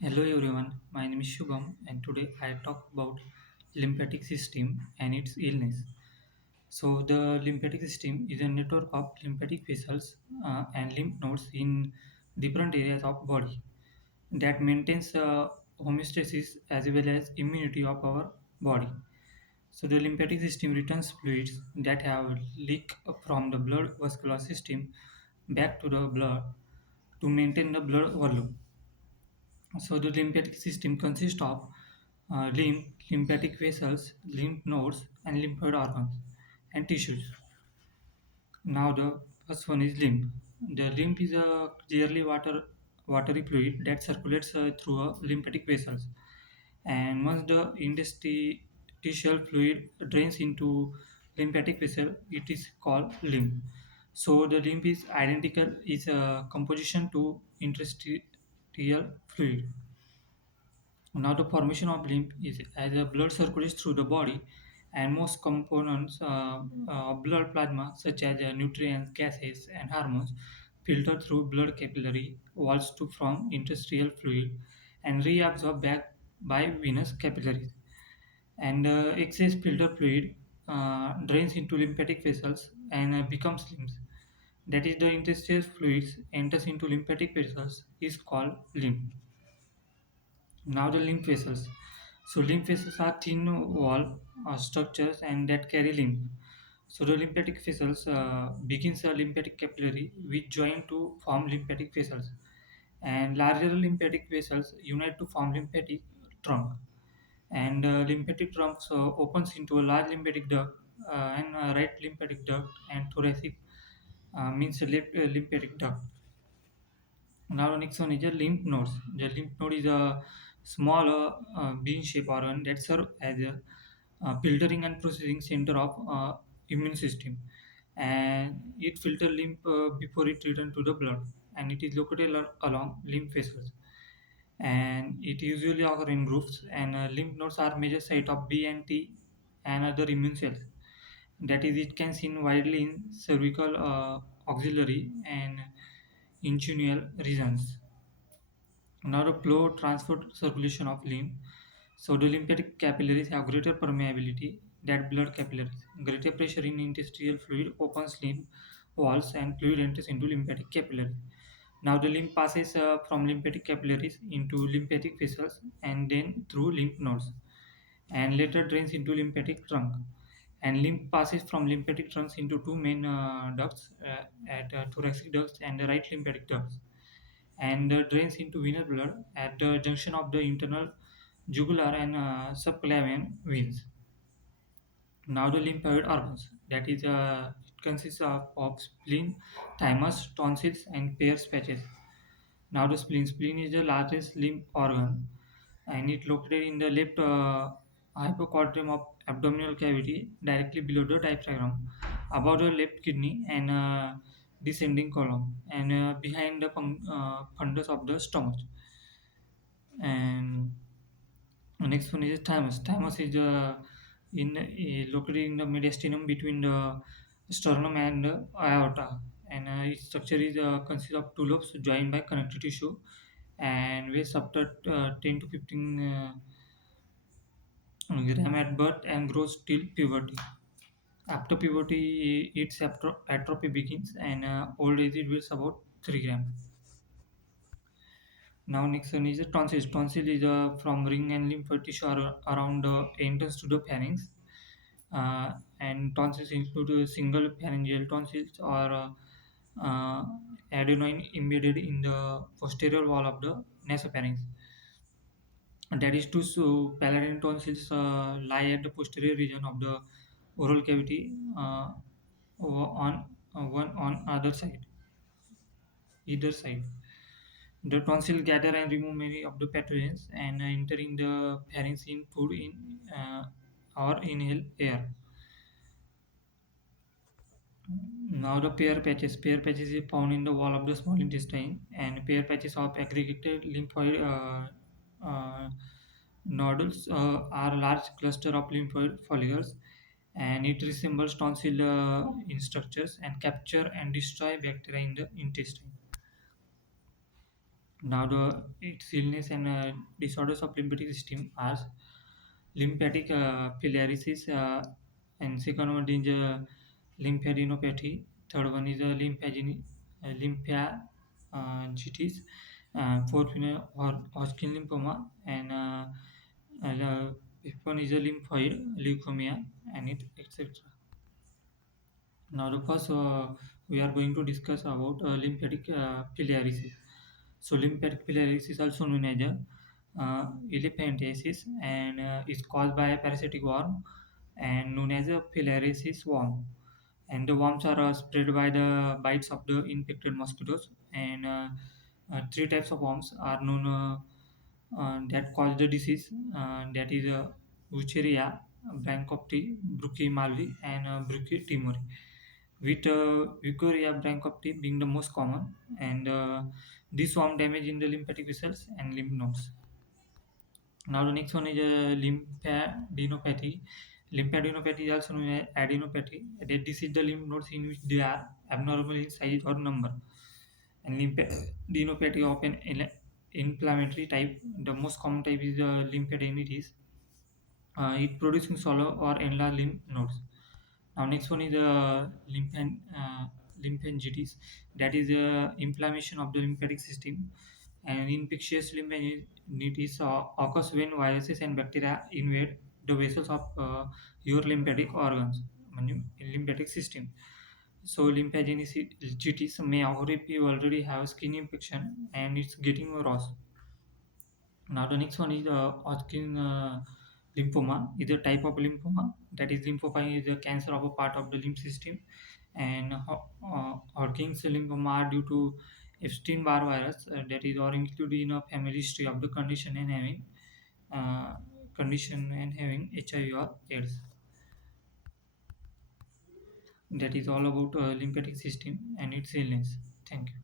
Hello everyone, my name is Shubham and today I talk about lymphatic system and its illness. So the lymphatic system is a network of lymphatic vessels and lymph nodes in different areas of body that maintains homeostasis as well as immunity of our body. So the lymphatic system returns fluids that have leaked from the blood vascular system back to the blood to maintain the blood volume. So the lymphatic system consists of lymphatic vessels, lymph nodes, and lymphoid organs and tissues. Now the first one is lymph. The lymph is a clearly watery fluid that circulates through a lymphatic vessels. And once the interstitial fluid drains into lymphatic vessel, it is called lymph. So the lymph is identical is a composition to interstitial fluid. Now, the formation of lymph is as the blood circulates through the body, and most components of blood plasma, such as nutrients, gases, and hormones, filter through blood capillary walls to form interstitial fluid and reabsorb back by venous capillaries. And excess filter fluid drains into lymphatic vessels and becomes lymph. That is, the interstitial fluids enters into lymphatic vessels is called lymph. Now the lymph vessels. So lymph vessels are thin wall structures and that carry lymph. So the lymphatic vessels begins a lymphatic capillary which join to form lymphatic vessels, and larger lymphatic vessels unite to form lymphatic trunk. And lymphatic trunks opens into a large lymphatic duct and right lymphatic duct and thoracic means left lymphatic duct. Now the next one is the lymph nodes. The lymph node is a small bean-shaped organ that serves as a filtering and processing center of immune system, and it filter lymph before it return to the blood, and it is located along lymph vessels, and it usually occur in groups. And lymph nodes are major site of B and T and other immune cells. That is, it can seen widely in cervical, axillary, and inguinal regions. Now the flow transfer circulation of lymph. So the lymphatic capillaries have greater permeability than blood capillaries. Greater pressure in interstitial fluid opens lymph walls and fluid enters into lymphatic capillaries. Now the lymph passes from lymphatic capillaries into lymphatic vessels and then through lymph nodes and later drains into lymphatic trunk. And lymph passes from lymphatic trunks into two main ducts at thoracic ducts and the right lymphatic ducts, and drains into venous blood at the junction of the internal jugular and subclavian veins. Now the lymphoid organs, that is, it consists of spleen, thymus, tonsils, and Peyer's patches. Now the spleen. Spleen is the largest lymph organ, and it located in the left hypoquadrant of abdominal cavity, directly below the diaphragm, above the left kidney and descending column, and behind the fundus of the stomach. And next one is thymus. Thymus is located in the mediastinum between the sternum and the aorta, and its structure is consists of two lobes joined by connective tissue, and weighs up to 10 to 15 gram at birth and grows till puberty. After puberty, its atrophy begins, and old age it weighs about 3 gram. Now next one is the tonsils. Tonsil is from ring and lymph tissue around the entrance to the pharynx. And tonsils include single pharyngeal tonsils or adenoid embedded in the posterior wall of the nasopharynx. And that is two palatine tonsils lie at the posterior region of the oral cavity, on one on other side, either side. The tonsil gather and remove many of the pathogens and entering the pharynx in food in or inhale air. Now the pair patches. Pair patches is found in the wall of the small intestine, and pair patches of aggregated lymphoid nodules are large cluster of lymphoid follicles, and it resembles tonsil in structures and capture and destroy bacteria in the intestine. Now the its illness and disorders of lymphatic system are lymphatic filariasis, and second one is lymphadenopathy. Third one is lymphangitis. Fourth one is Hodgkin lymphoma, and fifth one is a lymphoid leukemia, and it etc. Now, the first we are going to discuss about lymphatic filariasis. So, lymphatic filariasis is also known as elephantiasis, and is caused by a parasitic worm and known as a filariasis worm. And the worms are spread by the bites of the infected mosquitoes. And three types of worms are known that cause the disease. That is Wucheria, Branchopti, Brucki malvi, and Brucki timori, with Eukarya branchopti being the most common, and this form damage in the lymphatic vessels and lymph nodes. Now the next one is lymphadenopathy. Lymphadenopathy is also known as adenopathy. That this is the lymph nodes in which they are abnormal in size or number. And lymphadenopathy of an inflammatory type. The most common type is lymphadenitis. It producing shallow or enlarged lymph nodes. Now next one is lymphangitis. That is inflammation of the lymphatic system. And infectious lymphangitis occurs when viruses and bacteria invade the vessels of your lymphatic organs, lymphatic system. So lymphangitis may occur if you already have skin infection and it's getting worse. Now the next one is Hodgkin lymphoma. Is a type of lymphoma. That is, lymphoma is a cancer of a part of the lymph system, and Hodgkin's lymphoma are due to Epstein-Barr virus, that is, or included in a family history of the uh, condition and having HIV or AIDS. That is all about lymphatic system and its illness. Thank you.